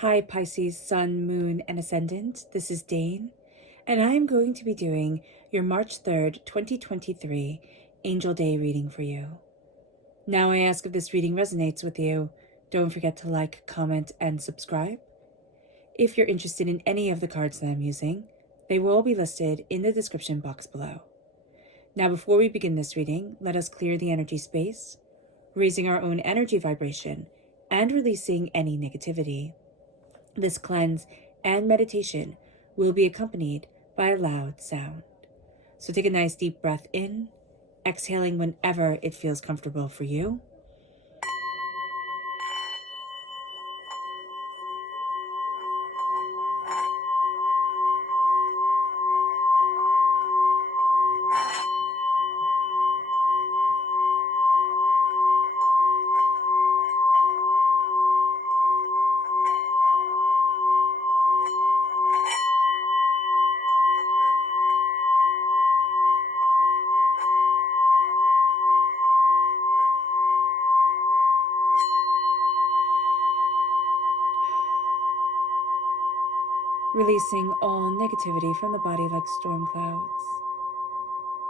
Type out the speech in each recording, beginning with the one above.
Hi Pisces, Sun, Moon, and Ascendant. This is Dane, and I am going to be doing your March 3rd, 2023 Angel Day reading for you. Now I ask if this reading resonates with you, don't forget to like, comment, and subscribe. If you're interested in any of the cards that I'm using, they will all be listed in the description box below. Now before we begin this reading, let us clear the energy space, raising our own energy vibration and releasing any negativity. This cleanse and meditation will be accompanied by a loud sound. So take a nice deep breath in, exhaling whenever it feels comfortable for you. Releasing all negativity from the body like storm clouds.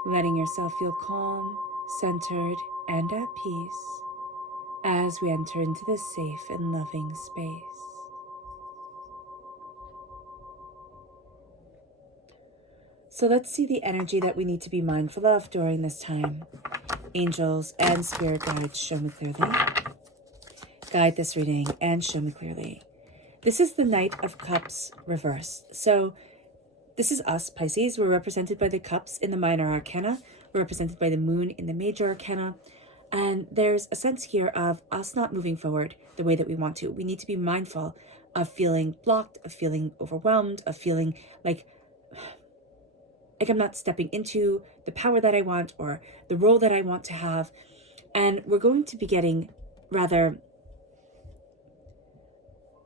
Letting yourself feel calm, centered, and at peace as we enter into this safe and loving space. So let's see the energy that we need to be mindful of during this time. Angels and spirit guides, show me clearly. Guide this reading and show me clearly. This is the Knight of Cups reversed. So this is us, Pisces. We're represented by the cups in the minor arcana. We're represented by the moon in the major arcana. And there's a sense here of us not moving forward the way that we want to. We need to be mindful of feeling blocked, of feeling overwhelmed, of feeling like I'm not stepping into the power that I want or the role that I want to have. And we're going to be getting rather,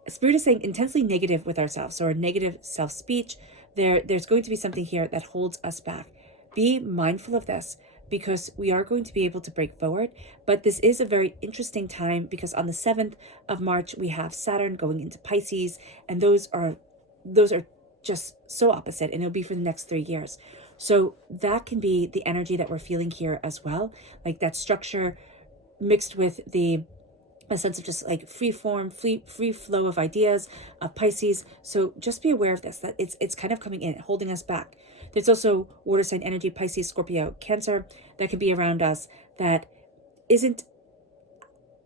Spirit is saying intensely negative with ourselves, or negative self-speech. There's going to be something here that holds us back. Be mindful of this because we are going to be able to break forward. But this is a very interesting time because on the 7th of March, we have Saturn going into Pisces, and those are just so opposite, and it'll be for the next 3 years. So that can be the energy that we're feeling here as well, like that structure mixed with a sense of just like free form, free flow of ideas of Pisces. So just be aware of this, that it's kind of coming in, holding us back. There's also water sign energy, Pisces, Scorpio, Cancer, that can be around us that isn't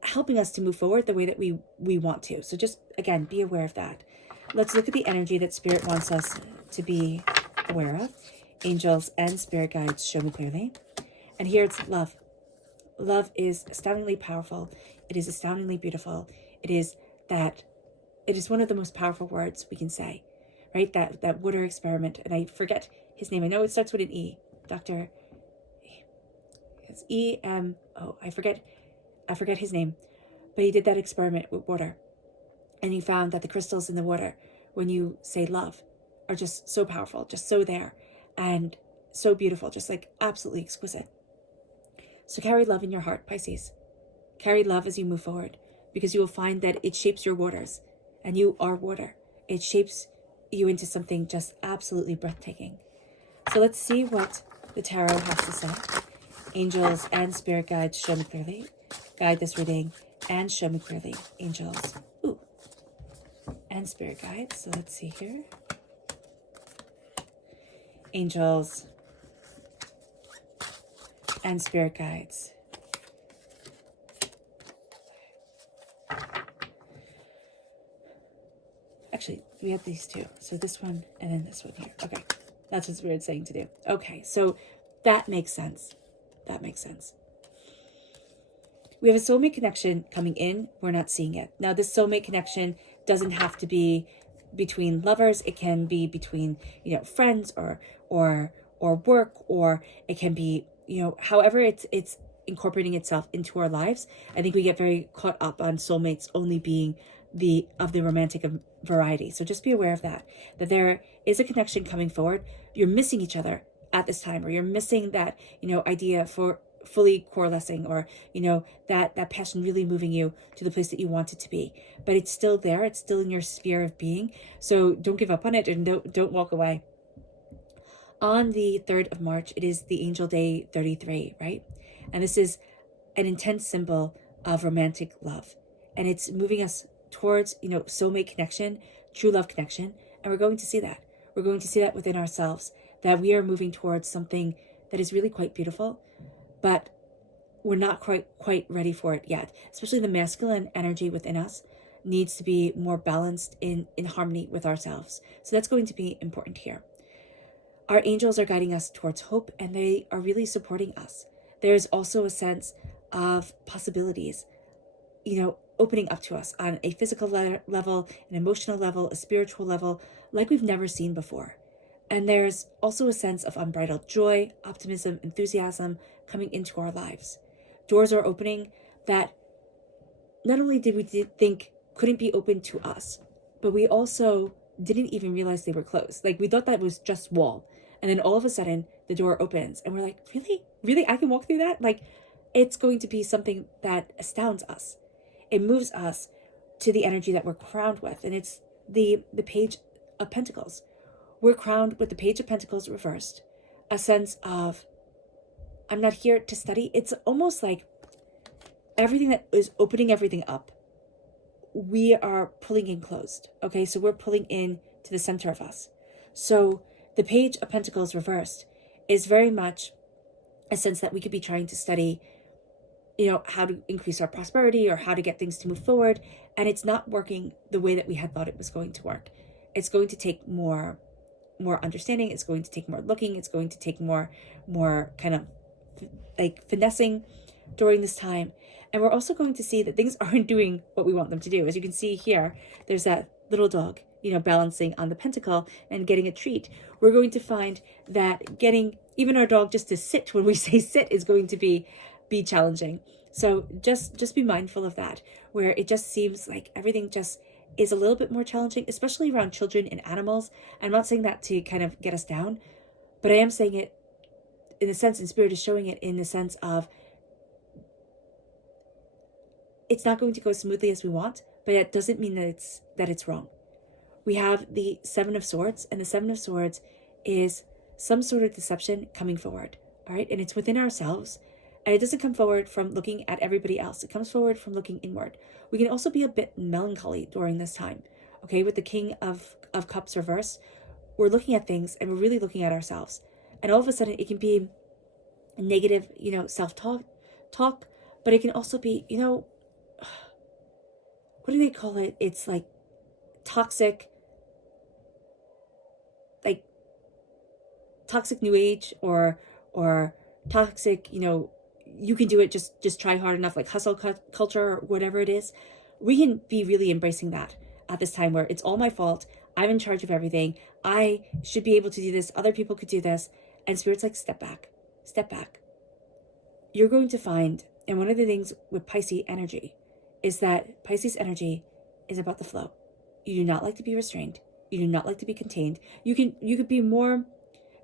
helping us to move forward the way that we want to. So just, again, be aware of that. Let's look at the energy that Spirit wants us to be aware of. Angels and spirit guides, show me clearly. And here it's love. Love is astoundingly powerful. It is astoundingly beautiful. It is one of the most powerful words we can say, right? That water experiment, and I forget his name. I know it starts with an E. Dr. It's E-M-O. I forget his name, but he did that experiment with water, and he found that the crystals in the water, when you say love, are just so powerful, just so there, and so beautiful, just like absolutely exquisite. So carry love in your heart, Pisces. Carry love as you move forward, because you will find that it shapes your waters, and you are water. It shapes you into something just absolutely breathtaking. So let's see what the tarot has to say. Angels and spirit guides, show me clearly. Guide this reading and show me clearly. Angels, and spirit guides. So let's see here. Angels and spirit guides. Actually, we have these two. So this one and then this one here. Okay, that's what Spirit's saying to do. Okay, so that makes sense. That makes sense. We have a soulmate connection coming in. We're not seeing it. Now, this soulmate connection doesn't have to be between lovers. It can be between, friends or work, or it can be, however it's incorporating itself into our lives. I think we get very caught up on soulmates only being the romantic variety. So just be aware of that there is a connection coming forward. You're missing each other at this time, or you're missing that, idea for fully coalescing, or, that passion really moving you to the place that you want it to be. But it's still there. It's still in your sphere of being. So don't give up on it, and don't walk away. On the 3rd of March, it is the Angel Day 33, right? And this is an intense symbol of romantic love. And it's moving us towards, soulmate connection, true love connection. And we're going to see that. We're going to see that within ourselves, that we are moving towards something that is really quite beautiful, but we're not quite ready for it yet. Especially the masculine energy within us needs to be more balanced in harmony with ourselves. So that's going to be important here. Our angels are guiding us towards hope, and they are really supporting us. There's also a sense of possibilities, opening up to us on a physical level, an emotional level, a spiritual level, like we've never seen before. And there's also a sense of unbridled joy, optimism, enthusiasm coming into our lives. Doors are opening that not only did we think couldn't be open to us, but we also didn't even realize they were closed. Like, we thought that was just wall. And then all of a sudden the door opens and we're like, really? I can walk through that? Like, it's going to be something that astounds us. It moves us to the energy that we're crowned with. And it's the Page of Pentacles. We're crowned with the Page of Pentacles reversed. A sense of, I'm not here to study. It's almost like everything that is opening everything up, we are pulling in closed. Okay, so we're pulling in to the center of us. So the Page of Pentacles reversed is very much a sense that we could be trying to study, how to increase our prosperity or how to get things to move forward. And it's not working the way that we had thought it was going to work. It's going to take more understanding. It's going to take more looking. It's going to take more kind of like finessing during this time. And we're also going to see that things aren't doing what we want them to do. As you can see here, there's that little dog, balancing on the pentacle and getting a treat. We're going to find that getting even our dog just to sit when we say sit is going to be challenging. So just be mindful of that, where it just seems like everything just is a little bit more challenging, especially around children and animals. I'm not saying that to kind of get us down, but I am saying it in the sense, and Spirit is showing it in the sense of, it's not going to go smoothly as we want, but it doesn't mean that it's wrong. We have the 7 of Swords, and the 7 of Swords is some sort of deception coming forward, all right? And it's within ourselves, and it doesn't come forward from looking at everybody else. It comes forward from looking inward. We can also be a bit melancholy during this time, okay? With the King of Cups reversed, we're looking at things, and we're really looking at ourselves. And all of a sudden, it can be negative, self-talk, but it can also be, what do they call it? It's like toxic new age, or toxic, you can do it, just try hard enough, like hustle culture or whatever it is. We can be really embracing that at this time, where it's all my fault. I'm in charge of everything. I should be able to do this. Other people could do this. And Spirit's like, step back. You're going to find, and one of the things with Pisces energy is that Pisces energy is about the flow. You do not like to be restrained. You do not like to be contained. You could be more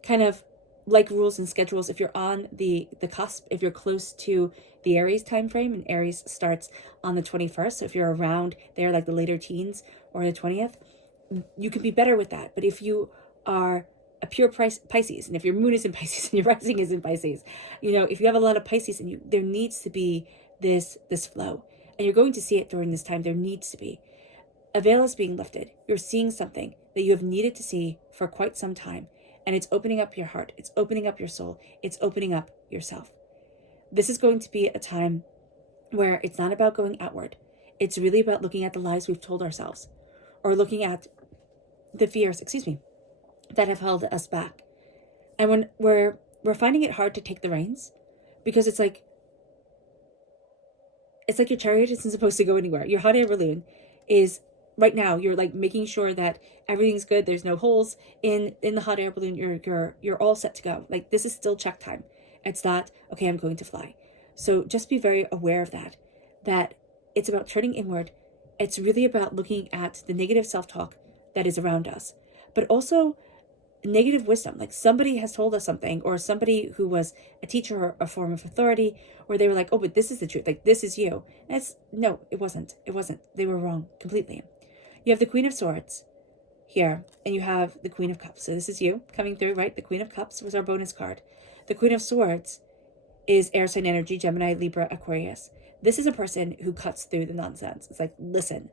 kind of like rules and schedules if you're on the cusp, if you're close to the Aries time frame, and Aries starts on the 21st. So if you're around there, like the later teens or the 20th, you can be better with that. But if you are a pure Pisces, and if your moon is in Pisces and your rising is in Pisces, if you have a lot of Pisces in you, there needs to be this flow. And you're going to see it during this time. There needs to be. A veil is being lifted. You're seeing something that you have needed to see for quite some time. And it's opening up your heart. It's opening up your soul. It's opening up yourself. This is going to be a time where it's not about going outward. It's really about looking at the lies we've told ourselves, or looking at the fears, that have held us back. And when we're finding it hard to take the reins, because it's like your chariot isn't supposed to go anywhere. Your hot air balloon is right now, you're like making sure that everything's good. There's no holes in the hot air balloon. You're all set to go. Like, this is still check time. It's not, okay, I'm going to fly. So just be very aware of that it's about turning inward. It's really about looking at the negative self-talk that is around us, but also negative wisdom, like somebody has told us something, or somebody who was a teacher or a form of authority, or they were like, oh, but this is the truth, like this is you. And it's no, it wasn't. They were wrong completely. You have the Queen of Swords here, and you have the Queen of Cups. So this is you coming through, right? The Queen of Cups was our bonus card. The Queen of Swords is air sign energy, Gemini, Libra, Aquarius. This is a person who cuts through the nonsense. It's like, listen,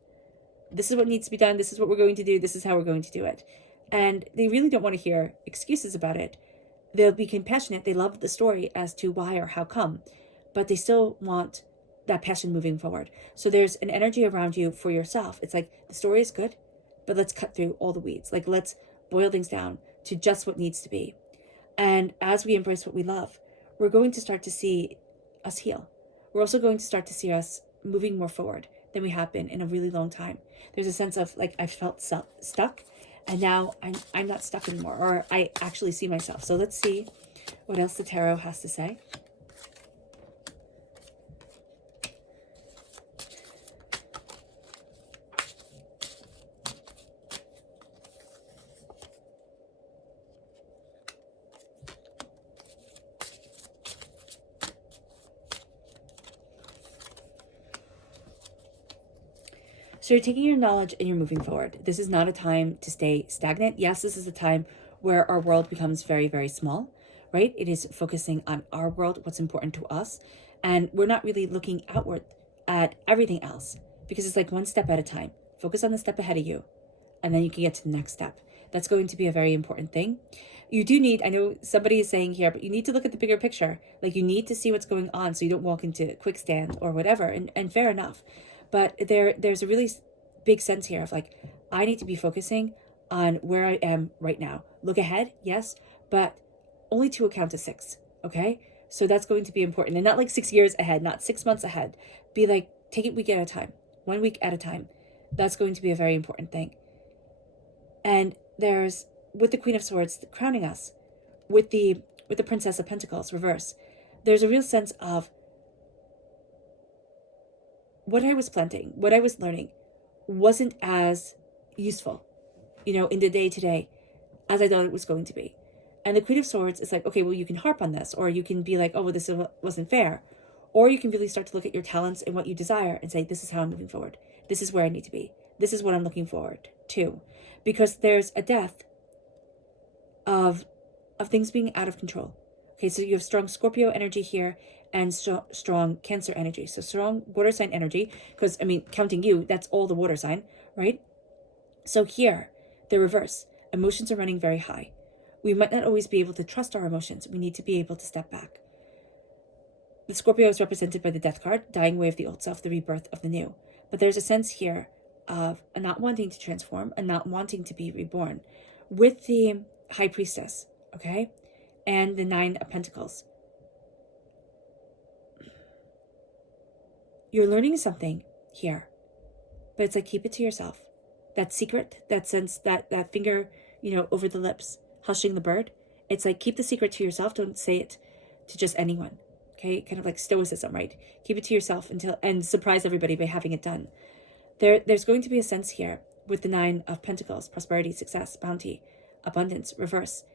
this is what needs to be done. This is what we're going to do. This is how we're going to do it. And they really don't want to hear excuses about it. They'll be compassionate. They love the story as to why or how come, but they still want that passion moving forward. So there's an energy around you for yourself. It's like, the story is good, but let's cut through all the weeds. Like, let's boil things down to just what needs to be. And as we embrace what we love, we're going to start to see us heal. We're also going to start to see us moving more forward than we have been in a really long time. There's a sense of like, I felt stuck, and now I'm not stuck anymore, or I actually see myself. So let's see what else the tarot has to say. So you're taking your knowledge and you're moving forward. This is not a time to stay stagnant. Yes, this is a time where our world becomes very, very small, right? It is focusing on our world, what's important to us. And we're not really looking outward at everything else, because it's like one step at a time. Focus on the step ahead of you, and then you can get to the next step. That's going to be a very important thing. You do need, I know somebody is saying here, but you need to look at the bigger picture. Like, you need to see what's going on so you don't walk into quicksand or whatever, and fair enough. But there's a really big sense here of like, I need to be focusing on where I am right now. Look ahead, yes, but only to a count of 6, okay? So that's going to be important. And not like 6 years ahead, not 6 months ahead. Be like, take it week at a time, 1 week at a time. That's going to be a very important thing. And there's, with the Queen of Swords crowning us, with the Princess of Pentacles reverse, there's a real sense of what I was planting, what I was learning wasn't as useful, in the day-to-day as I thought it was going to be. And the Queen of Swords is like, okay, well, you can harp on this, or you can be like, oh, well, this wasn't fair. Or you can really start to look at your talents and what you desire and say, this is how I'm moving forward. This is where I need to be. This is what I'm looking forward to. Because there's a death of things being out of control. Okay, so you have strong Scorpio energy here and strong Cancer energy. So strong water sign energy, because, counting you, that's all the water sign, right? So here, the reverse. Emotions are running very high. We might not always be able to trust our emotions. We need to be able to step back. The Scorpio is represented by the Death card, dying away of the old self, the rebirth of the new. But there's a sense here of a not wanting to transform, a not wanting to be reborn. With the High Priestess, okay? And the 9 of Pentacles. You're learning something here, but it's like, keep it to yourself. That secret, that sense, that finger, over the lips, hushing the bird. It's like, keep the secret to yourself. Don't say it to just anyone. Okay, kind of like stoicism, right? Keep it to yourself and surprise everybody by having it done. There's going to be a sense here with the 9 of Pentacles, prosperity, success, bounty, abundance, reverse.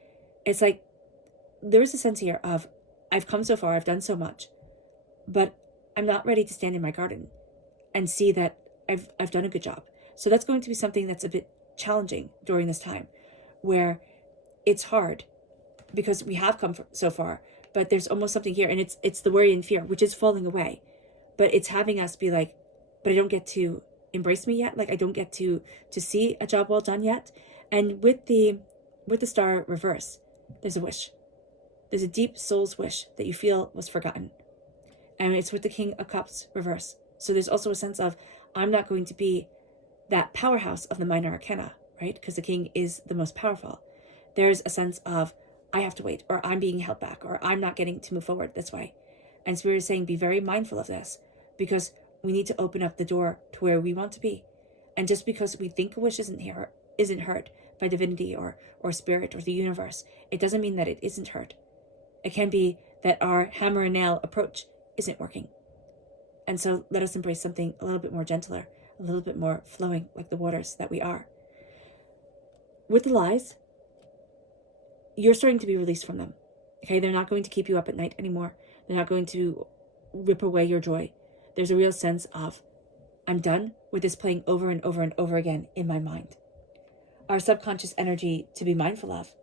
It's like, there is a sense here of, I've come so far, I've done so much, but I'm not ready to stand in my garden and see that I've done a good job. So that's going to be something that's a bit challenging during this time, where it's hard because we have come so far, but there's almost something here, and it's the worry and fear, which is falling away, but it's having us be like, but I don't get to embrace me yet. Like, I don't get to see a job well done yet. And with the Star reverse, there's a wish. There's a deep soul's wish that you feel was forgotten. And it's with the King of Cups reverse. So there's also a sense of, I'm not going to be that powerhouse of the minor arcana, right? Because the king is the most powerful. There's a sense of, I have to wait, or I'm being held back, or I'm not getting to move forward this way. And Spirit is saying, be very mindful of this, because we need to open up the door to where we want to be. And just because we think a wish isn't heard by divinity or spirit or the universe, it doesn't mean that it isn't heard. It can be that our hammer and nail approach isn't working. And so let us embrace something a little bit more gentler, a little bit more flowing like the waters that we are. With the lies, you're starting to be released from them. Okay, they're not going to keep you up at night anymore. They're not going to rip away your joy. There's a real sense of, I'm done with this playing over and over and over again in my mind. Our subconscious energy to be mindful of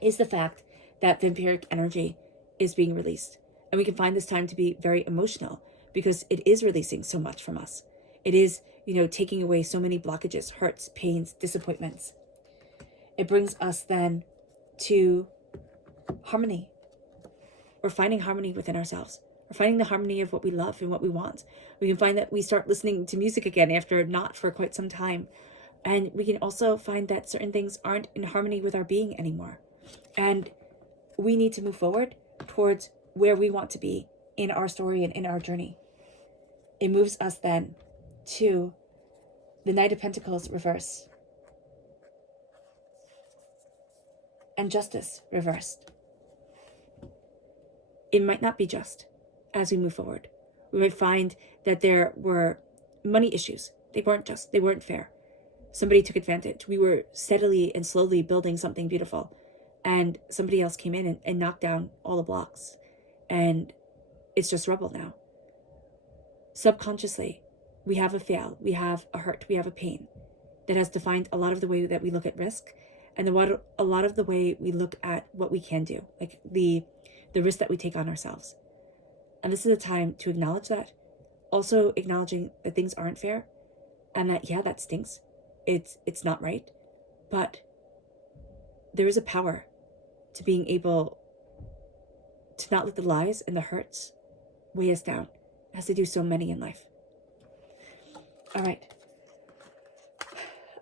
is the fact that vampiric energy is being released. And we can find this time to be very emotional because it is releasing so much from us. It is, taking away so many blockages, hurts, pains, disappointments. It brings us then to harmony. We're finding harmony within ourselves. We're finding the harmony of what we love and what we want. We can find that we start listening to music again after not for quite some time. And we can also find that certain things aren't in harmony with our being anymore. And we need to move forward towards where we want to be in our story and in our journey. It moves us then to the Knight of Pentacles reverse and Justice reversed. It might not be just as we move forward. We might find that there were money issues. They weren't just, they weren't fair. Somebody took advantage. We were steadily and slowly building something beautiful, and somebody else came in and knocked down all the blocks, and it's just rubble now. Subconsciously, we have a fail, we have a hurt, we have a pain that has defined a lot of the way that we look at risk and a lot of the way we look at what we can do, like the risk that we take on ourselves. And this is a time to acknowledge that, also acknowledging that things aren't fair and that, yeah, that stinks. It's not right, but there is a power to being able to not let the lies and the hurts weigh us down, as they do so many in life. All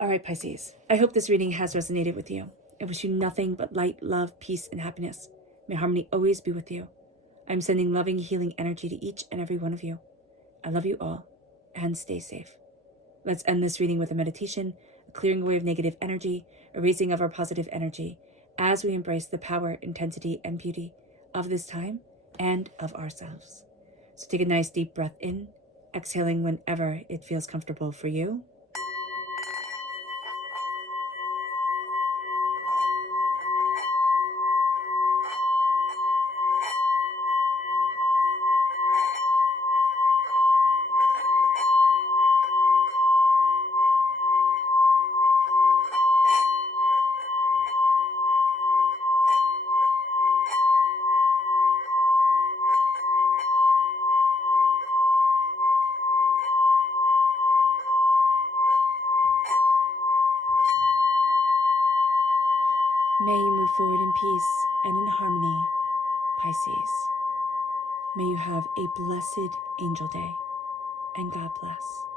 right, Pisces. I hope this reading has resonated with you. I wish you nothing but light, love, peace, and happiness. May harmony always be with you. I'm sending loving, healing energy to each and every one of you. I love you all, and stay safe. Let's end this reading with a meditation, a clearing away of negative energy, a raising of our positive energy, as we embrace the power, intensity, and beauty of this time and of ourselves. So take a nice deep breath in, exhaling whenever it feels comfortable for you. May you move forward in peace and in harmony, Pisces. May you have a blessed angel day, and God bless.